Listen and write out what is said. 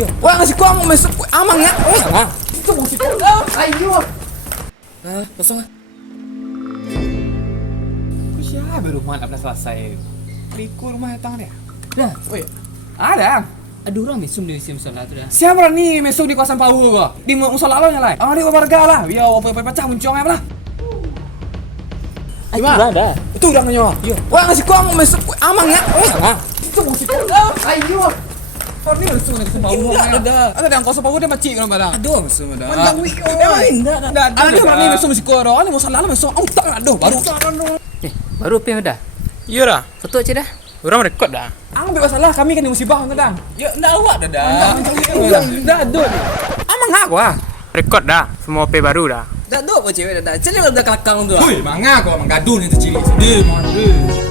Yo, wah ngasih ku amang masuk amang ya. Oh ya. Itu mau situ. Ayo. Nah, kosong ah. Ku siapa rumah nak selesai. Riku rumah datang dia. Dah. Woi. Ada. Ada orang mesum di sini musola tu dah. Siapa nih mesum di kawasan Pau kok? Di musola lo nyalai. Ah, di warga lah. Ya, apa pecah muncung ya lah. Gimana dah? Itu udah nyoba. Yo. Wah ngasih ku amang masuk amang ya. Oh ya. Itu mau situ. Ayo. Kau ni mesum di kawasan Pau. Ada yang kawasan Pau dia macik kan madang. Aduh mesum dah. Madang wik. Ada orang ni mesum si koro. Ani musola lah mesum. Oh tak aduh baru. Baru apa dah? Iya dah, Foto cik dah. orang rekod dah. Ang bebas salah kami kan di musibah kadang. Ya, ndak awak dah. Dah aduh. Amang aku ah. Rekod dah, semua OP baru dah. Dah duk apa cewek dah. Cik dah kelakang tu. Hui, mangga kau manggadun itu ciri. Sedih, mangga.